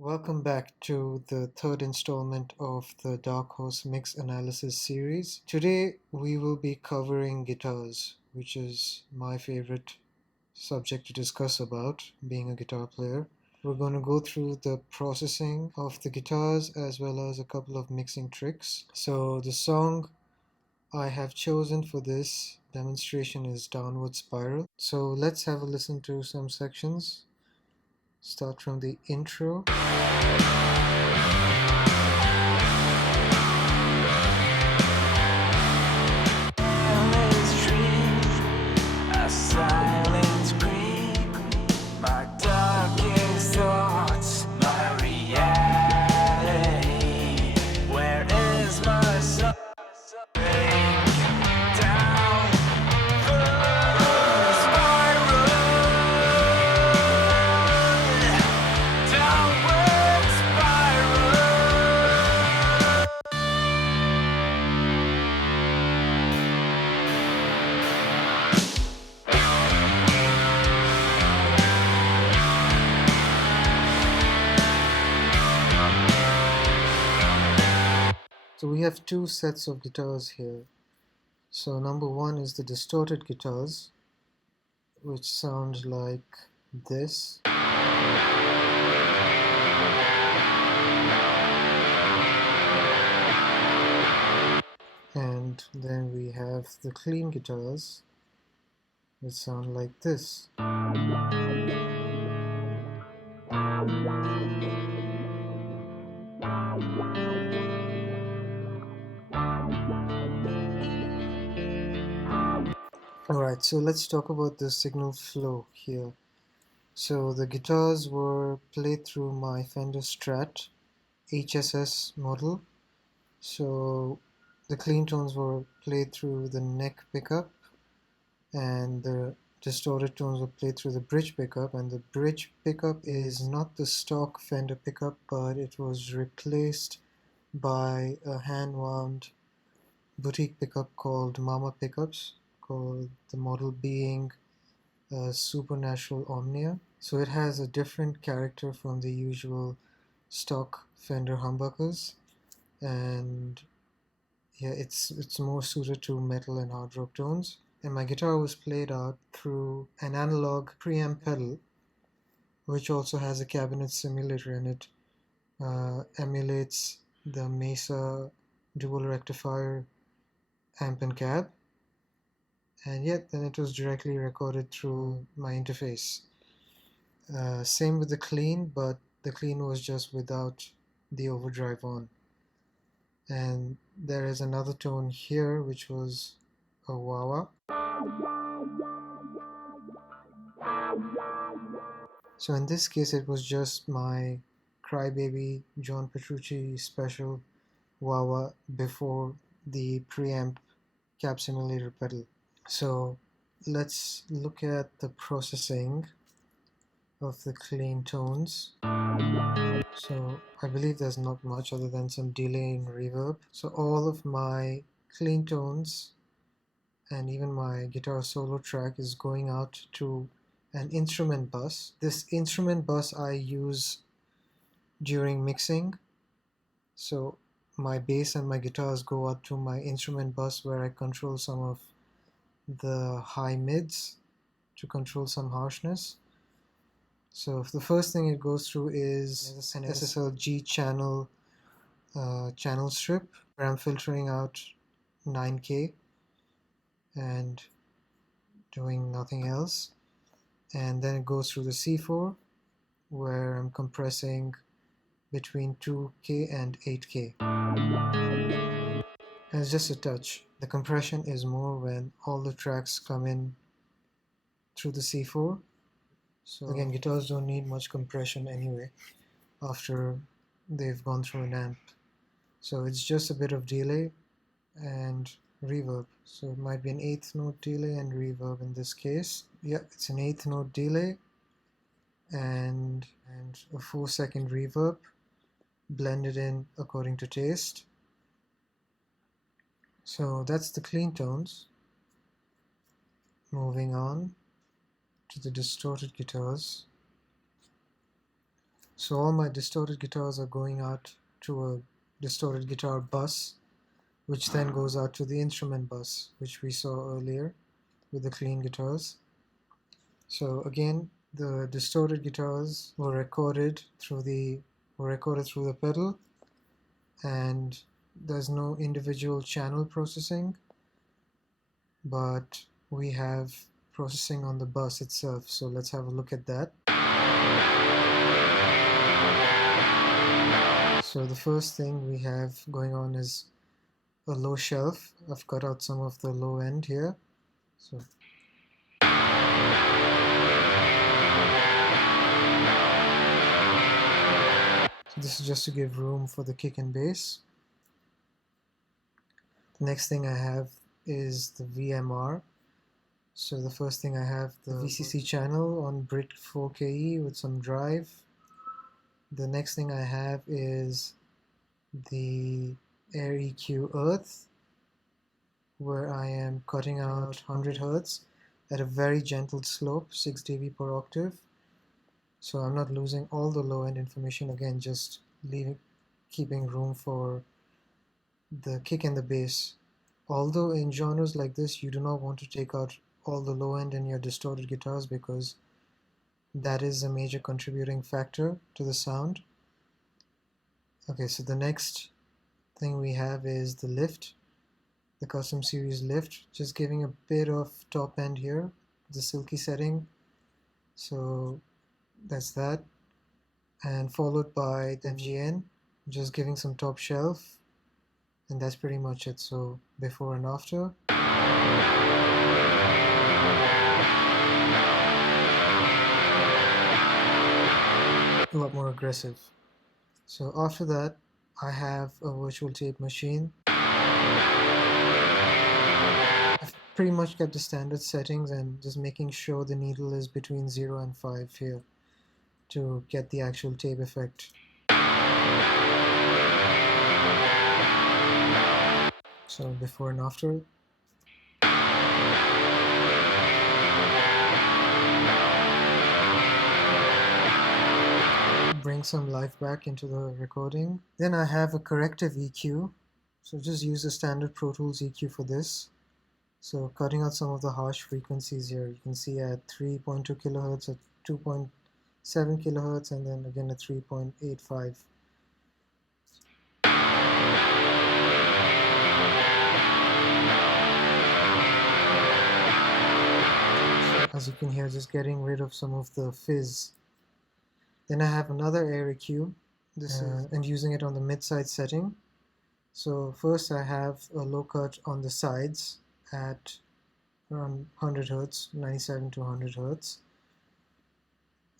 Welcome back to the third installment of the Dark Horse Mix Analysis series. Today we will be covering guitars, which is my favorite subject to discuss about, being a guitar player. We're going to go through the processing of the guitars as well as a couple of mixing tricks. So the song I have chosen for this demonstration is Downward Spiral. So let's have a listen to some sections. Start from the intro. So we have two sets of guitars here. So number one is the distorted guitars, which sound like this. And then we have the clean guitars, which sound like this. Alright, so let's talk about the signal flow here. So the guitars were played through my Fender Strat HSS model. So the clean tones were played through the neck pickup, and the distorted tones were played through the bridge pickup. And the bridge pickup is not the stock Fender pickup, but it was replaced by a hand-wound boutique pickup called Mama Pickups, called the model being Supernatural Omnia. So it has a different character from the usual stock Fender humbuckers, and yeah, it's more suited to metal and hard rock tones. And my guitar was played out through an analog preamp pedal, which also has a cabinet simulator in it. Emulates the Mesa dual rectifier amp and cab, and yet then it was directly recorded through my interface. Same with the clean, but the clean was just without the overdrive on. And there is another tone here which was a wah-wah. So in this case it was just my Crybaby John Petrucci special wah-wah before the preamp cab simulator pedal. So let's look at the processing of the clean tones. So I believe there's not much other than some delay and reverb. So all of my clean tones and even my guitar solo track is going out to an instrument bus. This instrument bus I use during mixing. So my bass and my guitars go out to my instrument bus where I control some of the high mids to control some harshness. So the first thing it goes through is an SSLG channel channel strip where I'm filtering out 9K and doing nothing else. And then it goes through the C4 where I'm compressing between 2K and 8K. And it's just a touch. The compression is more when all the tracks come in through the C4. So again, guitars don't need much compression anyway after they've gone through an amp. So it's just a bit of delay and reverb. So it might be an eighth note delay and reverb in this case. Yeah, it's an eighth note delay and a 4-second reverb blended in according to taste. So that's the clean tones. Moving on to the distorted guitars. So all my distorted guitars are going out to a distorted guitar bus, which then goes out to the instrument bus, which we saw earlier with the clean guitars. So again, the distorted guitars were recorded through the pedal, and there's no individual channel processing, but we have processing on the bus itself. So let's have a look at that. So the first thing we have going on is a low shelf. I've cut out some of the low end here. So this is just to give room for the kick and bass. The next thing I have is the VMR. So the first thing I have the VCC channel on Brit 4KE with some drive. The next thing I have is the Air EQ Earth, where I am cutting out 100 Hz at a very gentle slope, 6 dB per octave. So I'm not losing all the low end information, again just keeping room for the kick and the bass. Although in genres like this you do not want to take out all the low end in your distorted guitars, because that is a major contributing factor to the sound. Okay, so the next thing we have is the lift, the custom series lift, just giving a bit of top end here, the silky setting. So that's that, and followed by the FGN, just giving some top shelf, and that's pretty much it. So before and after. A lot more aggressive. So after that, I have a virtual tape machine. I've pretty much kept the standard settings and just making sure the needle is between 0 and 5 here to get the actual tape effect. So before and after. Bring some life back into the recording. Then I have a corrective EQ. So just use the standard Pro Tools EQ for this. So cutting out some of the harsh frequencies here. You can see at 3.2 kilohertz, at 2.7 kilohertz, and then again at 3.85. As you can hear, just getting rid of some of the fizz. Then I have another Air EQ, and using it on the mid-side setting. So first I have a low cut on the sides at around 100 Hz, 97 to 100 Hz.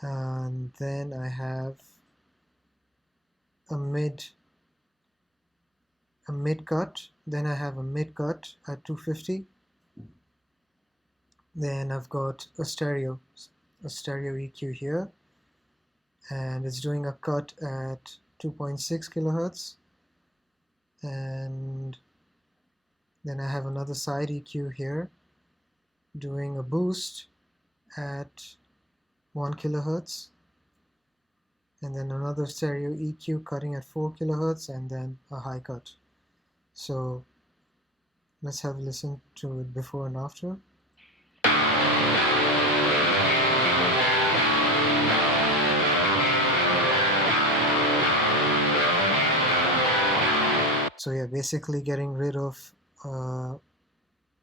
And then I have a mid cut. Then I have a mid cut at 250. Then I've got a stereo EQ here, and it's doing a cut at 2.6 kilohertz. And then I have another side EQ here doing a boost at 1 kilohertz, and then another stereo EQ cutting at 4 kilohertz, and then a high cut. So let's have a listen to it before and after. So yeah, basically getting rid of a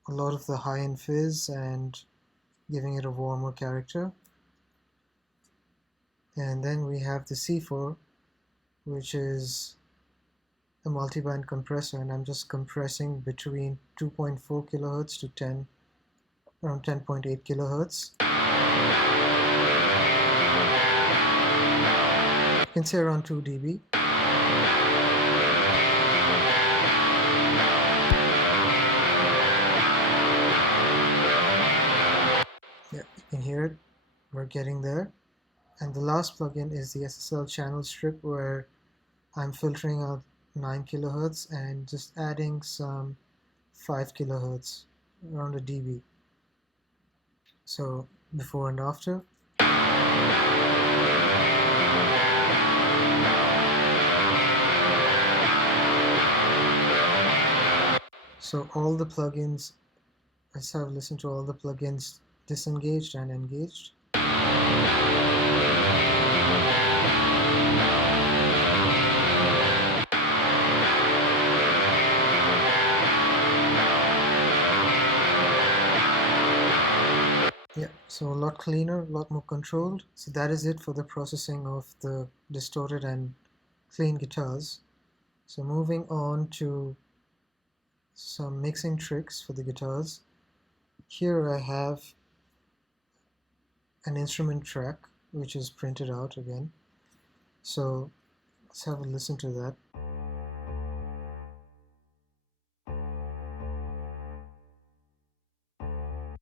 lot of the high-end fizz and giving it a warmer character. And then we have the C4, which is a multi-band compressor, and I'm just compressing between 2.4 kilohertz to around 10.8 kilohertz. You can say around 2 dB. Yeah, you can hear it. We're getting there. And the last plugin is the SSL channel strip, where I'm filtering out 9 kilohertz and just adding some 5 kilohertz, around a dB. So before and after. So all the plugins, let's have a listen to all the plugins disengaged and engaged. Yeah, so a lot cleaner, a lot more controlled. So that is it for the processing of the distorted and clean guitars. So moving on to some mixing tricks for the guitars. Here I have an instrument track which is printed out again. So let's have a listen to that.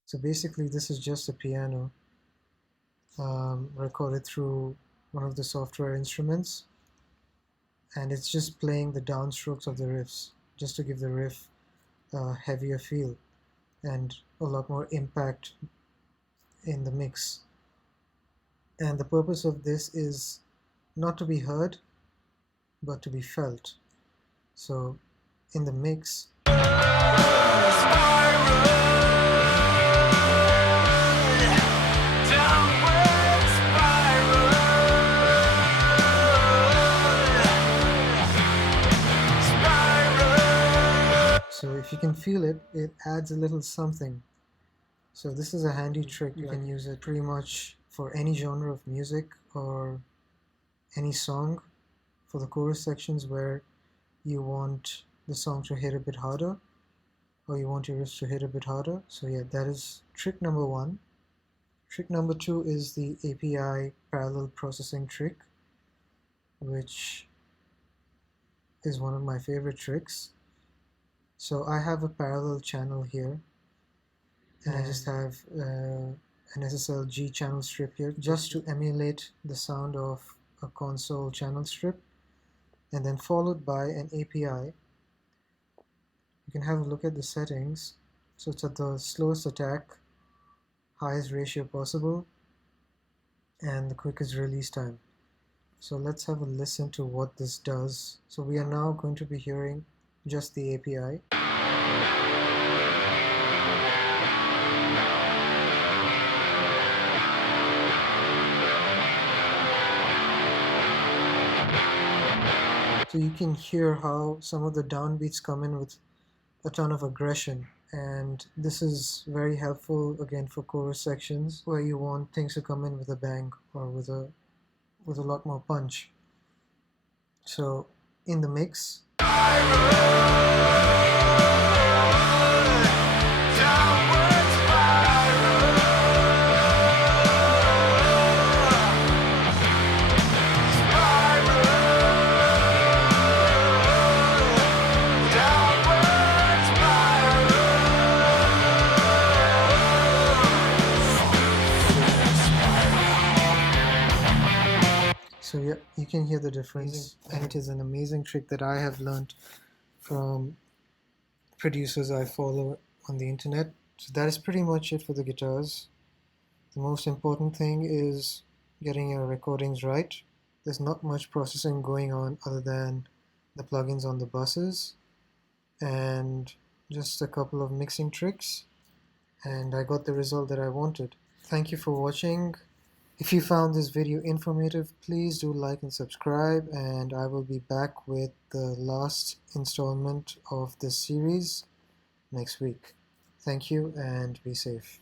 So basically this is just a piano recorded through one of the software instruments, and it's just playing the downstrokes of the riffs just to give the riff a heavier feel and a lot more impact in the mix. And the purpose of this is not to be heard but to be felt. So in the mix, so if you can feel it, it adds a little something. So this is a handy trick. You can use it pretty much for any genre of music or any song for the chorus sections where you want the song to hit a bit harder or you want your riffs to hit a bit harder. So yeah, that is trick number one. Trick number two is the API parallel processing trick, which is one of my favorite tricks. So I have a parallel channel here, and I just have an SSL G channel strip here just to emulate the sound of a console channel strip, and then followed by an API. You can have a look at the settings. So it's at the slowest attack, highest ratio possible, and the quickest release time. So let's have a listen to what this does. So we are now going to be hearing just the API. So you can hear how some of the downbeats come in with a ton of aggression, and this is very helpful again for chorus sections where you want things to come in with a bang or with a lot more punch. So in the mix, so yeah, you can hear the difference, and it is an amazing trick that I have learned from producers I follow on the internet. So that is pretty much it for the guitars. The most important thing is getting your recordings right. There's not much processing going on other than the plugins on the buses and just a couple of mixing tricks, and I got the result that I wanted. Thank you for watching. If you found this video informative, please do like and subscribe, and I will be back with the last installment of this series next week. Thank you and be safe.